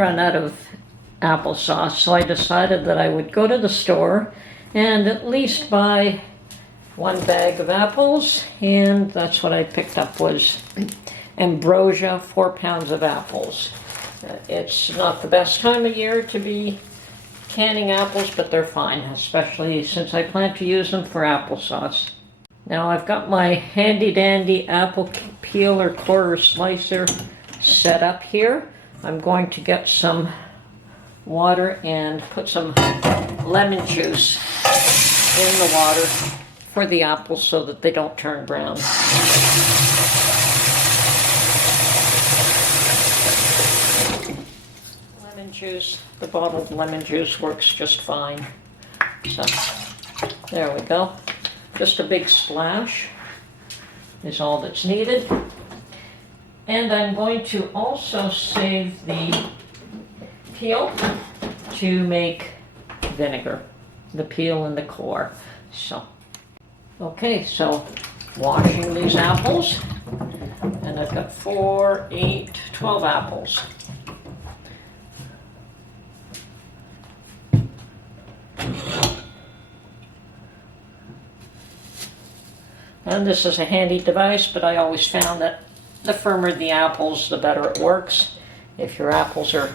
run out of applesauce, so I decided that I would go to the store and at least buy 1 bag of apples, and that's what I picked up was ambrosia, 4 pounds of apples. It's not the best time of year to be canning apples, but they're fine, especially since I plan to use them for applesauce. Now I've got my handy dandy apple peeler quarter slicer set up here. I'm going to get some water and put some lemon juice in the water for the apples so that they don't turn brown. Lemon juice, the bottled lemon juice works just fine. So there we go. Just a big splash is all that's needed. And I'm going to also save the peel to make vinegar, the peel and the core. So, okay, so washing these apples, and I've got 4, 8, 12 apples. And this is a handy device, but I always found that the firmer the apples, the better it works. If your apples are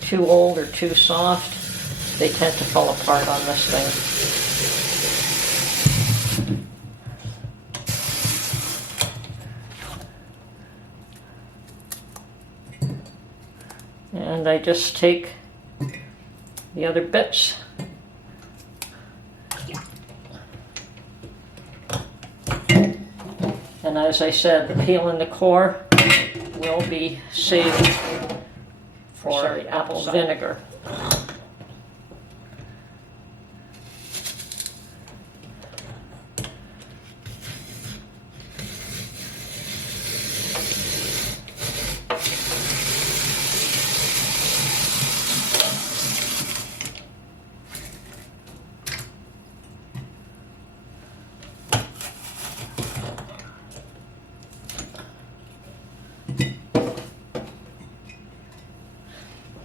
too old or too soft, they tend to fall apart on this thing. And I just take the other bits and, as I said, the peel and the core will be saved for apple vinegar.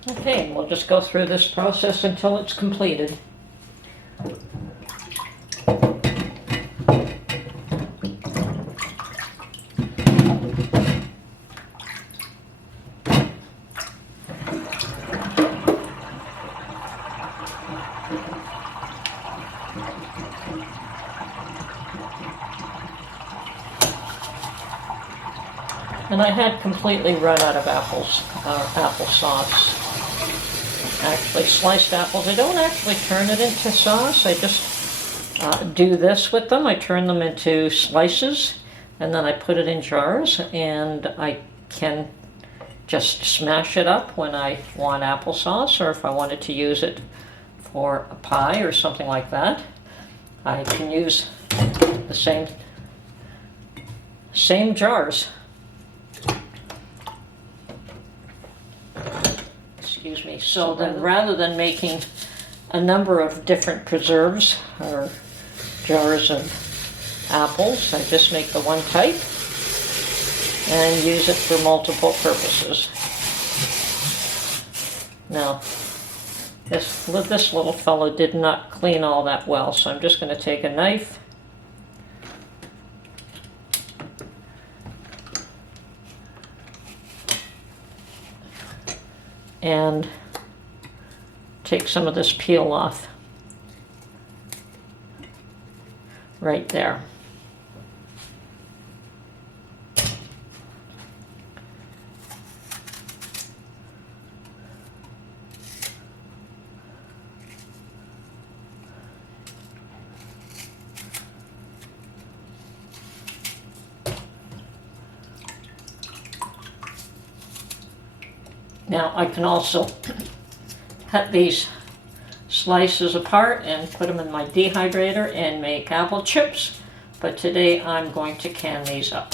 Okay, we'll just go through this process until it's completed. And I had completely run out of applesauce. Actually, sliced apples, I don't actually turn it into sauce. I just do this with them. I turn them into slices, and then I put it in jars, and I can just smash it up when I want applesauce, or if I wanted to use it for a pie or something like that. I can use the same jars. Excuse me. So then, rather than making a number of different preserves or jars of apples, I just make the one type and use it for multiple purposes. Now, this little fellow did not clean all that well, so I'm just going to take a knife and take some of this peel off right there. Now I can also cut these slices apart and put them in my dehydrator and make apple chips, but today I'm going to can these up.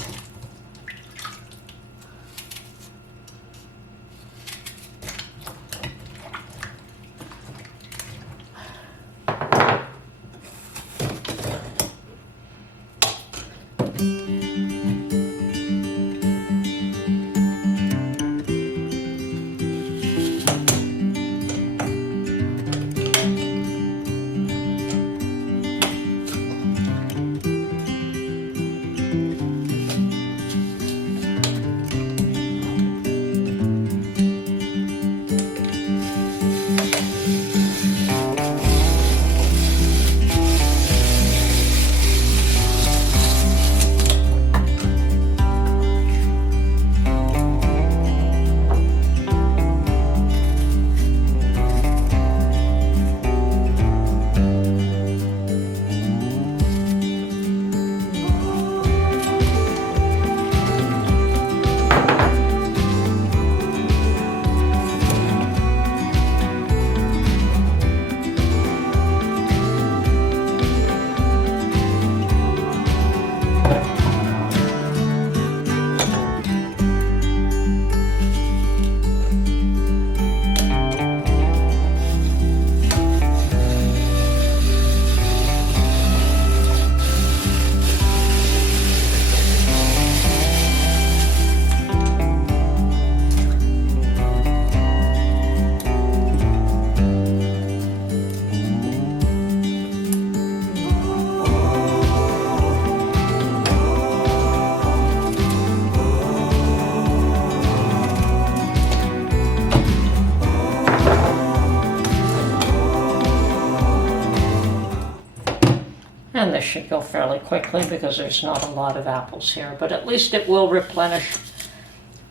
And this should go fairly quickly because there's not a lot of apples here, but at least it will replenish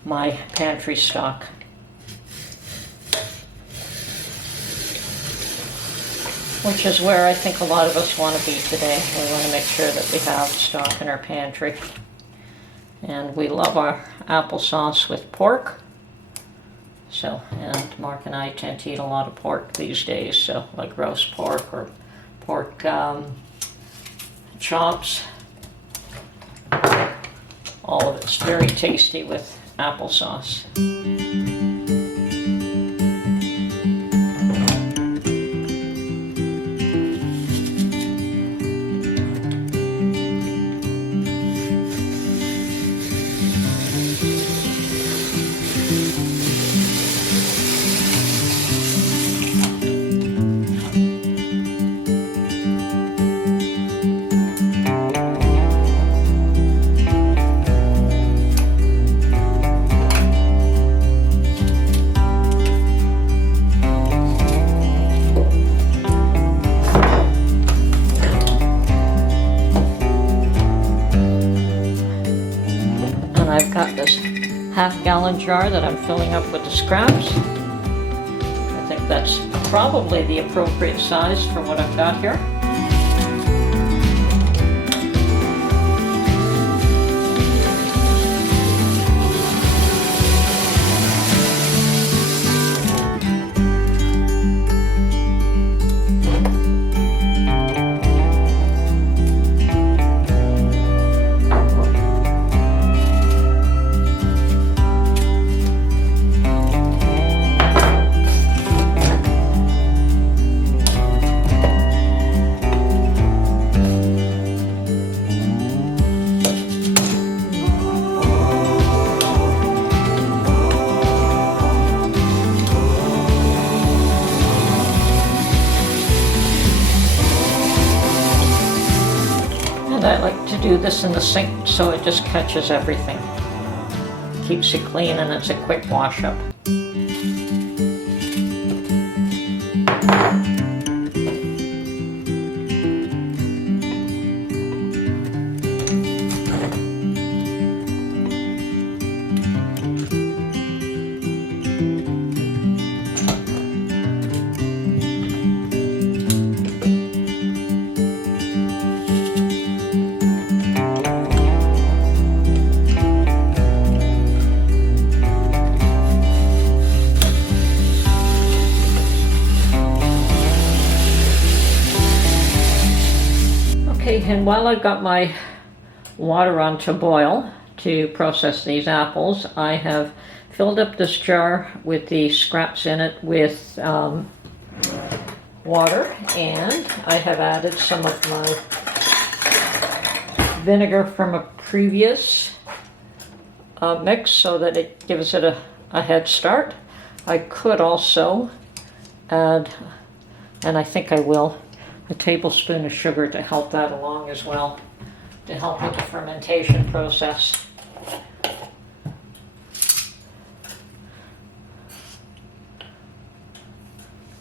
my pantry stock. Which is where I think a lot of us want to be today. We want to make sure that we have stock in our pantry. And we love our applesauce with pork. So, and Mark and I tend to eat a lot of pork these days, so like roast pork or pork chops. All of it's very tasty with applesauce. I've got this half-gallon jar that I'm filling up with the scraps. I think that's probably the appropriate size for what I've got here. And I like to do this in the sink so it just catches everything. Keeps it clean and it's a quick wash up. And while I've got my water on to boil to process these apples, I have filled up this jar with the scraps in it with water, and I have added some of my vinegar from a previous mix so that it gives it a head start. I could also add, and I think I will, a tablespoon of sugar to help that along as well, to help with the fermentation process.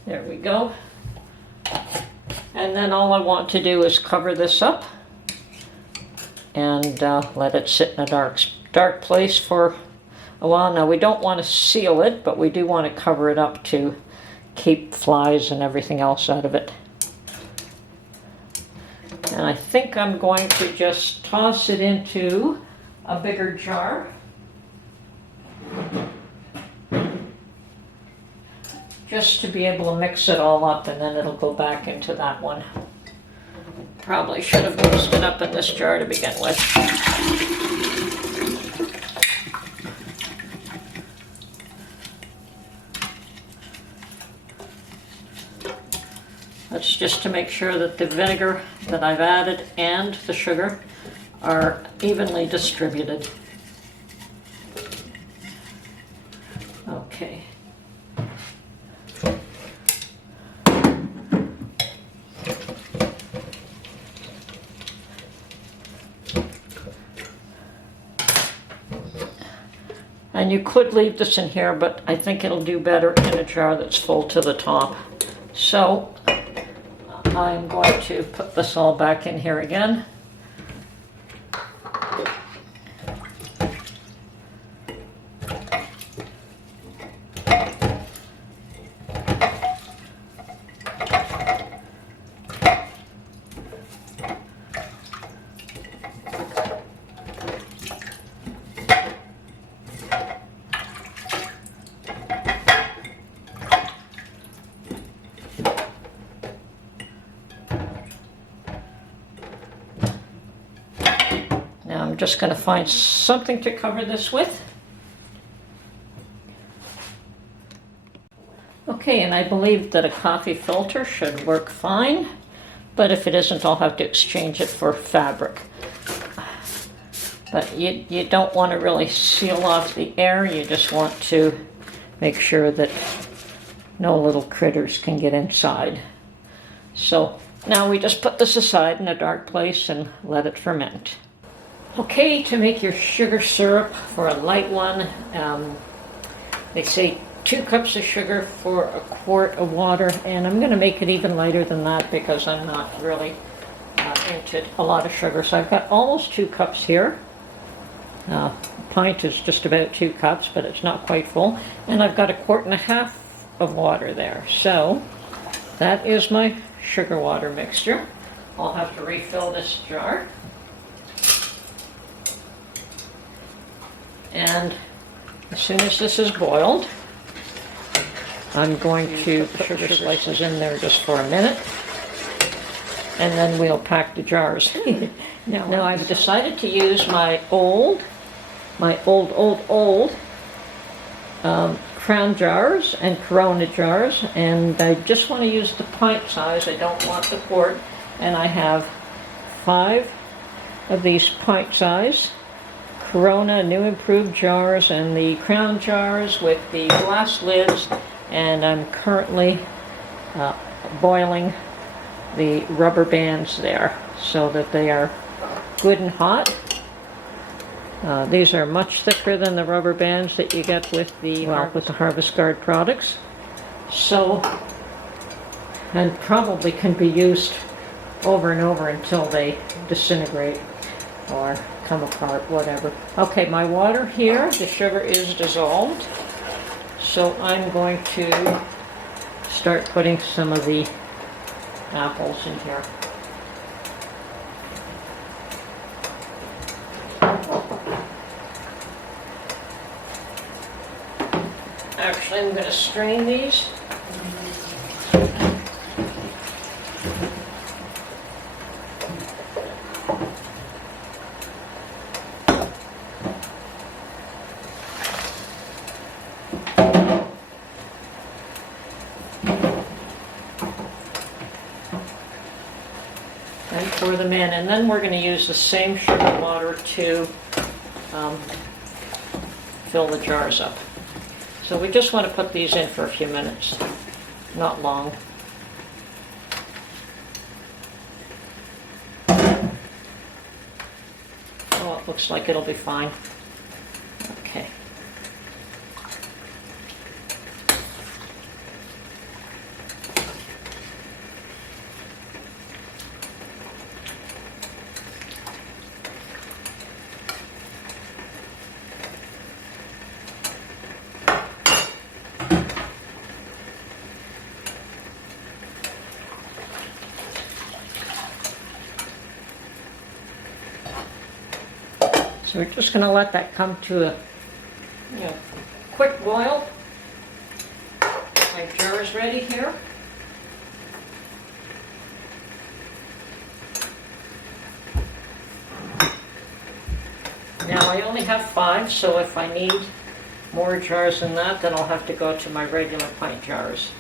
There we go. And then all I want to do is cover this up and let it sit in a dark place for a while. Now we don't want to seal it, but we do want to cover it up to keep flies and everything else out of it. And I think I'm going to just toss it into a bigger jar. Just to be able to mix it all up, and then it'll go back into that one. Probably should have mixed it up in this jar to begin with. That's just to make sure that the vinegar that I've added and the sugar are evenly distributed. Okay. And you could leave this in here, but I think it'll do better in a jar that's full to the top. So I'm going to put this all back in here again. Now I'm just going to find something to cover this with. Okay, and I believe that a coffee filter should work fine, but if it isn't, I'll have to exchange it for fabric. But you don't want to really seal off the air, you just want to make sure that no little critters can get inside. So now we just put this aside in a dark place and let it ferment. Okay, to make your sugar syrup for a light one, they say 2 cups of sugar for a quart of water, and I'm going to make it even lighter than that because I'm not really into a lot of sugar. So I've got almost 2 cups here. A pint is just about 2 cups, but it's not quite full. And I've got 1.5 quarts of water there. So that is my sugar water mixture. I'll have to refill this jar. And as soon as this is boiled, I'm going to put sugar slices in there just for a minute, and then we'll pack the jars. Now I've decided to use my old Crown jars and Corona jars, and I just want to use the pint size. I don't want the quart, and I have 5 of these pint size Corona new improved jars and the Crown jars with the glass lids, and I'm currently boiling the rubber bands there so that they are good and hot. These are much thicker than the rubber bands that you get with the Harvest Guard products, so, and probably can be used over and over until they disintegrate or come apart, whatever. Okay, my water here, the sugar is dissolved, so I'm going to start putting some of the apples in here. Actually, I'm going to strain these. And pour them in, and then we're going to use the same sugar water to fill the jars up. So we just want to put these in for a few minutes, not long. Oh, it looks like it'll be fine. Okay. So we're just going to let that come to a quick boil. My jar is ready here. Now I only have 5, so if I need more jars than that, then I'll have to go to my regular pint jars.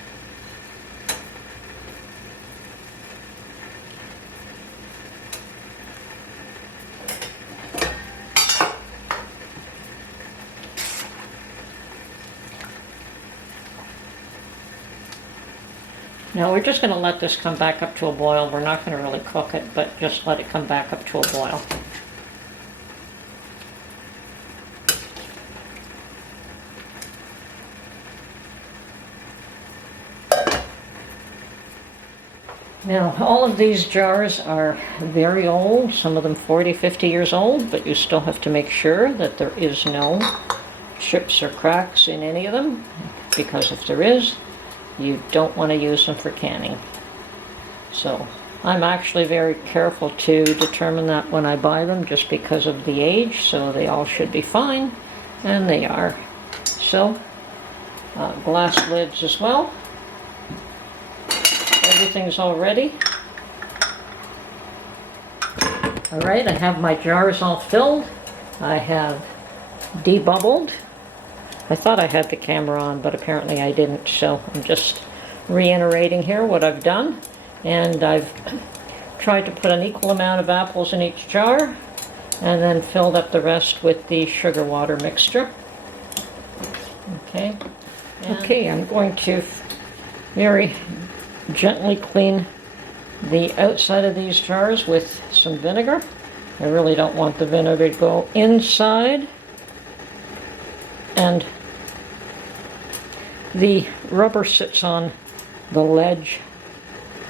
Now we're just going to let this come back up to a boil. We're not going to really cook it, but just let it come back up to a boil. Now, all of these jars are very old, some of them 40, 50 years old, but you still have to make sure that there is no chips or cracks in any of them, because if there is, you don't want to use them for canning. So I'm actually very careful to determine that when I buy them, just because of the age, so they all should be fine, and they are. So, glass lids as well. Everything's all ready. Alright, I have my jars all filled. I have debubbled. I thought I had the camera on, but apparently I didn't, so I'm just reiterating here what I've done. And I've tried to put an equal amount of apples in each jar, and then filled up the rest with the sugar water mixture. Okay. Okay, I'm going to very gently clean the outside of these jars with some vinegar. I really don't want the vinegar to go inside. And the rubber sits on the ledge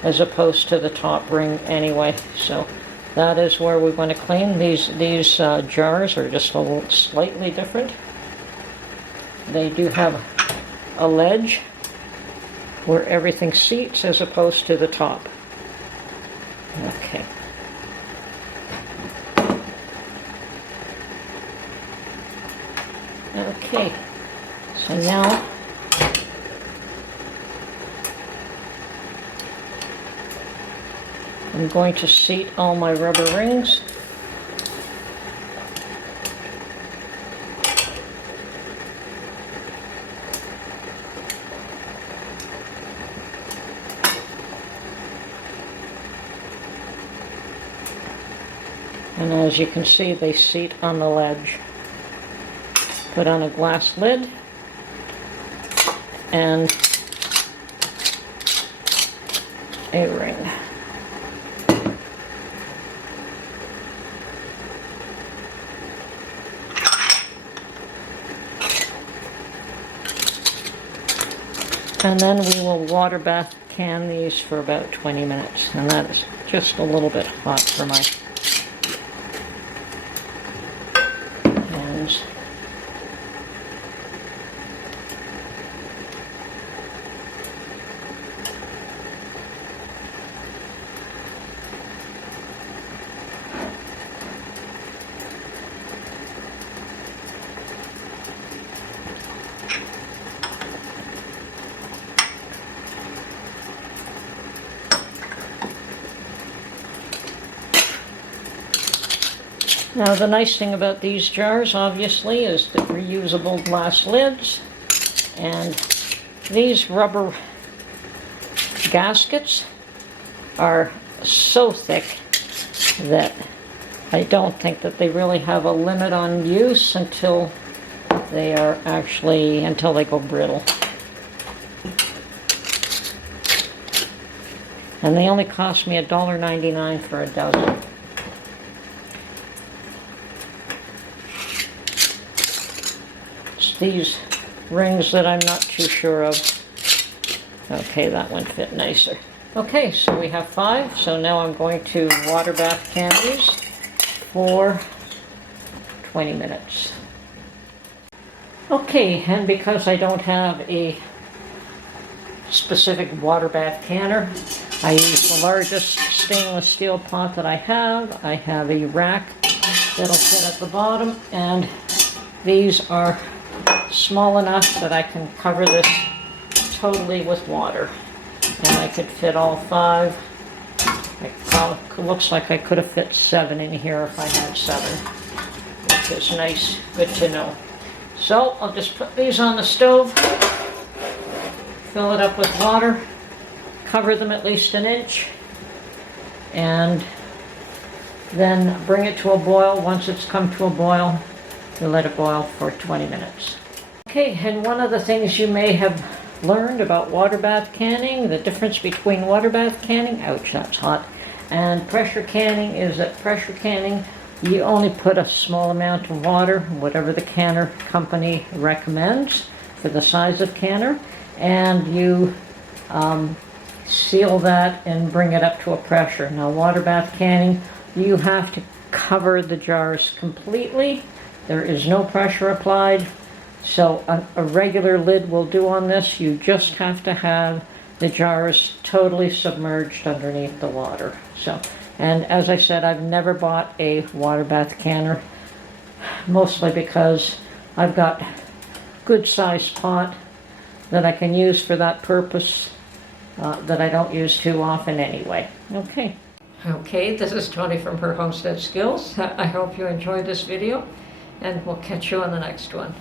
as opposed to the top ring anyway. So that is where we want to clean. These jars are just a little slightly different. They do have a ledge where everything seats as opposed to the top. Okay. Okay, so now I'm going to seat all my rubber rings. And as you can see, they seat on the ledge. Put on a glass lid and a ring. And then we will water bath can these for about 20 minutes. And that is just a little bit hot for my hands. Now the nice thing about these jars, obviously, is the reusable glass lids, and these rubber gaskets are so thick that I don't think that they really have a limit on use until they go brittle. And they only cost me $1.99 for a dozen. These rings that I'm not too sure of. Okay, that one fit nicer. Okay, so we have 5. So now I'm going to water bath can these for 20 minutes. Okay, and because I don't have a specific water bath canner, I use the largest stainless steel pot that I have. I have a rack that'll fit at the bottom, and these are small enough that I can cover this totally with water. And I could fit all 5. It looks like I could have fit 7 in here if I had 7, which is nice, good to know. So I'll just put these on the stove, fill it up with water, cover them at least an inch, and then bring it to a boil. Once it's come to a boil, you let it boil for 20 minutes. Okay, and one of the things you may have learned about water bath canning, the difference between water bath canning, ouch, that's hot, and pressure canning is that pressure canning, you only put a small amount of water, whatever the canner company recommends for the size of canner, and you seal that and bring it up to a pressure. Now, water bath canning, you have to cover the jars completely. There is no pressure applied. So a regular lid will do on this. You just have to have the jars totally submerged underneath the water. So, and as I said, I've never bought a water bath canner, mostly because I've got good sized pot that I can use for that purpose, that I don't use too often anyway. Okay, this is Tony from Her Homestead Skills. I hope you enjoyed this video, and we'll catch you on the next one.